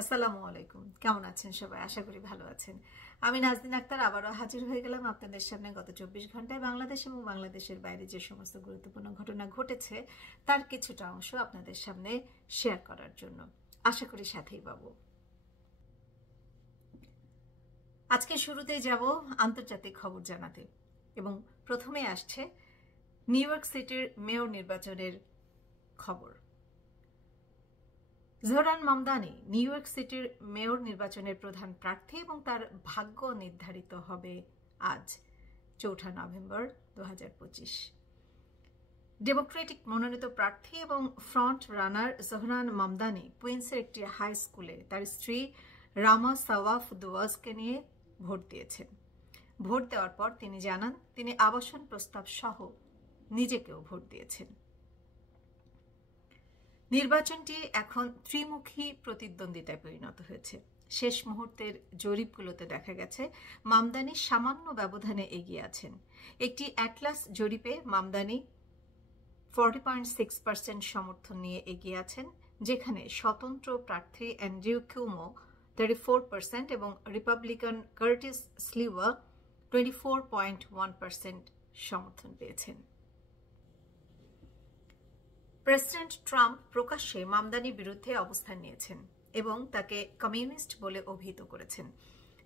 আসসালামু আলাইকুম। কেমন আছেন সবাই? আশা করি ভালো আছেন। আমি নাজনীন আক্তার আবারও হাজির হয়ে গেলাম আপনাদের সামনে। গত 24 ঘন্টায় বাংলাদেশ এবং বাংলাদেশের বাইরে যে সমস্ত গুরুত্বপূর্ণ ঘটনা ঘটেছে তার কিছুটা অংশ আপনাদের সামনে শেয়ার করার জন্য। আশা করি সাথেই পাবো। আজকে শুরুতেই যাব আন্তর্জাতিক খবর জানাতে এবং প্রথমে আসছে নিউ ইয়র্ক সিটির মেয়র নির্বাচনের খবর। জোহরান মামদানি নিউ ইয়র্ক সিটির মেয়র নির্বাচনের প্রধান প্রার্থী এবং তার ভাগ্য নির্ধারিত হবে আজ 4 নভেম্বর 2025। ডেমোক্রেটিক মনোনীত প্রার্থী এবং ফ্রন্ট রানার জোহরান মামদানি কুইন্সের একটি হাই স্কুলে তার স্ত্রী রামা সাওয়াফ দুয়াজকে নিয়ে ভোট দিয়েছেন। ভোট দেওয়ার পর তিনি জানান তিনি আবাসন প্রস্তাব সহ নিজেকেও ভোট দিয়েছেন। নির্বাচনটি এখন ত্রিমুখী প্রতিদ্বন্দ্বিতায় পরিণত হয়েছে। শেষ মুহূর্তের জরিপগুলোতে দেখা গেছে মামদানি সামান্য ব্যবধানে এগিয়ে আছেন। একটি অ্যাটলাস জরিপে মামদানি 40.6% সমর্থন নিয়ে এগিয়ে আছেন, যেখানে স্বতন্ত্র প্রার্থী অ্যান্ড্রিউ কিউমো 34% এবং রিপাবলিকান কার্টিস স্লিওয়া 24.1% সমর্থন পেয়েছেন। প্রেসিডেন্ট ট্রাম্প প্রকাশ্যে মামদানির বিরুদ্ধে অবস্থান নিয়েছেন এবং তাকে কমিউনিস্ট বলে অভিহিত করেছেন।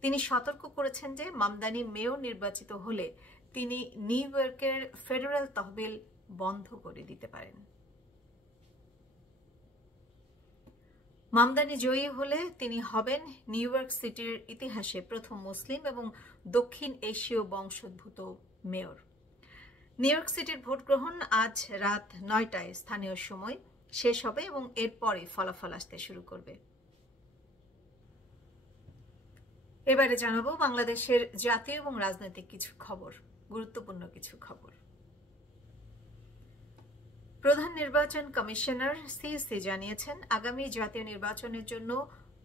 তিনি সতর্ক করেছেন যে মামদানি মেয়র নির্বাচিত হলে তিনি নিউ ইয়র্কের ফেডারেল তহবিল বন্ধ করে দিতে পারেন। মামদানি জয়ী হলে তিনি হবেন নিউ ইয়র্ক সিটির ইতিহাসে প্রথম মুসলিম এবং দক্ষিণ এশীয় বংশোদ্ভূত মেয়র। নিউ ইয়র্ক সিটির ভোট গ্রহণ আজ রাত 9টায় স্থানীয় সময় শেষ হবে এবং এরপরে ফলাফল আসতে শুরু করবে। এবারে জানাবো বাংলাদেশের জাতীয় এবং রাজনৈতিক কিছু খবর, গুরুত্বপূর্ণ কিছু খবর। প্রধান নির্বাচন কমিশনার সিইসি জানিয়েছেন আগামী জাতীয় নির্বাচনের জন্য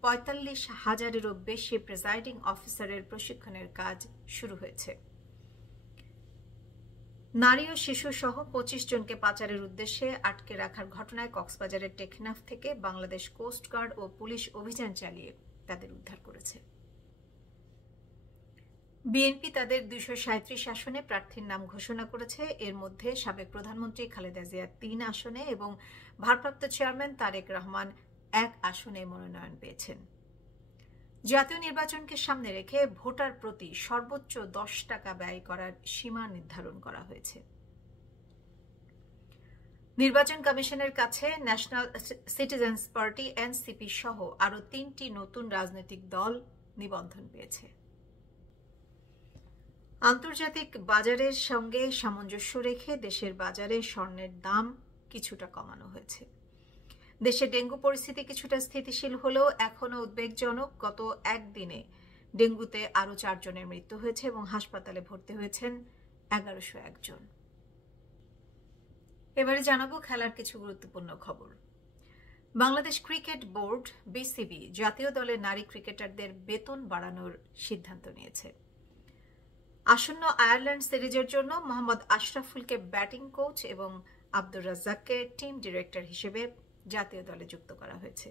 45,000-এরও বেশি প্রিজাইডিং অফিসারের প্রশিক্ষণের কাজ শুরু হয়েছে। নারী ও শিশু সহ 25 জনকে পাচারের উদ্দেশ্যে আটকে রাখার ঘটনায় কক্সবাজারের টেকনাফ থেকে বাংলাদেশ কোস্টগার্ড ও পুলিশ অভিযান চালিয়ে তাদের উদ্ধার করেছে। বিএনপি তাদের 237 আসনে প্রার্থীর নাম ঘোষণা করেছে। এর মধ্যে সাবেক প্রধানমন্ত্রী খালেদা জিয়া 3 আসনে এবং ভারপ্রাপ্ত চেয়ারম্যান তারেক রহমান 1 আসনে মনোনয়ন পেয়েছেন। জাতীয় নির্বাচনকে সামনে রেখে ভোটার প্রতি সর্বোচ্চ 10 টাকা ব্যয় করার সীমা নির্ধারণ করা হয়েছে। নির্বাচন কমিশনের কাছে ন্যাশনাল সিটিজেন্স পার্টি এনসিপি সহ আরও 3টি নতুন রাজনৈতিক দল নিবন্ধন পেয়েছে। আন্তর্জাতিক বাজারের সঙ্গে সামঞ্জস্য রেখে দেশের বাজারে স্বর্ণের দাম কিছুটা কমানো হয়েছে। দেশে ডেঙ্গু পরিস্থিতি কিছুটা স্থিতিশীল হলেও এখনও উদ্বেগজনক। গত একদিনে ডেঙ্গুতে আরও 4 জনের মৃত্যু হয়েছে এবং হাসপাতালে ভর্তি হয়েছেন 1101 জন। এবারে জানাবো খেলার কিছু গুরুত্বপূর্ণ খবর। বাংলাদেশ ক্রিকেট বোর্ড বিসিবি জাতীয় দলের নারী ক্রিকেটারদের বেতন বাড়ানোর সিদ্ধান্ত নিয়েছে। আসন্ন আয়ারল্যান্ড সিরিজের জন্য মোহাম্মদ আশরাফুলকে ব্যাটিং কোচ এবং আব্দুর রাজ্জাককে টিম ডিরেক্টর হিসেবে জাতীয় দলে যুক্ত করা হয়েছে।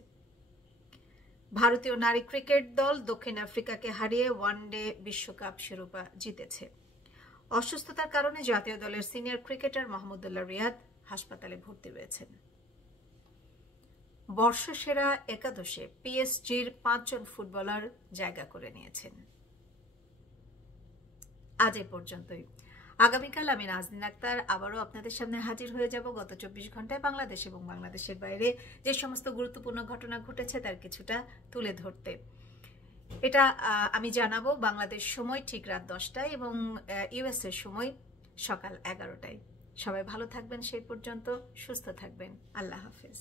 ভারতীয় নারী ক্রিকেট দল দক্ষিণ আফ্রিকাকে হারিয়ে ওয়ানডে বিশ্বকাপ শিরোপা জিতেছে। অসুস্থতার কারণে জাতীয় দলের সিনিয়র ক্রিকেটার মাহমুদুল্লাহ রিয়াদ হাসপাতালে ভর্তি রয়েছেন। বর্ষসেরা একাদশে পিএসজির 5 জন ফুটবলার জায়গা করে নিয়েছেন। আজ এ পর্যন্তই। আগামীকাল আমি নাজনীন আক্তার আবারও আপনাদের সামনে হাজির হয়ে যাব গত 24 ঘন্টায় বাংলাদেশ এবং বাংলাদেশের বাইরে যে সমস্ত গুরুত্বপূর্ণ ঘটনা ঘটেছে তার কিছুটা তুলে ধরতে। এটা আমি জানাবো বাংলাদেশ সময় ঠিক রাত 10টায় এবং ইউএস এর সময় সকাল 11টায়। সবাই ভালো থাকবেন, সেই পর্যন্ত সুস্থ থাকবেন। আল্লাহ হাফেজ।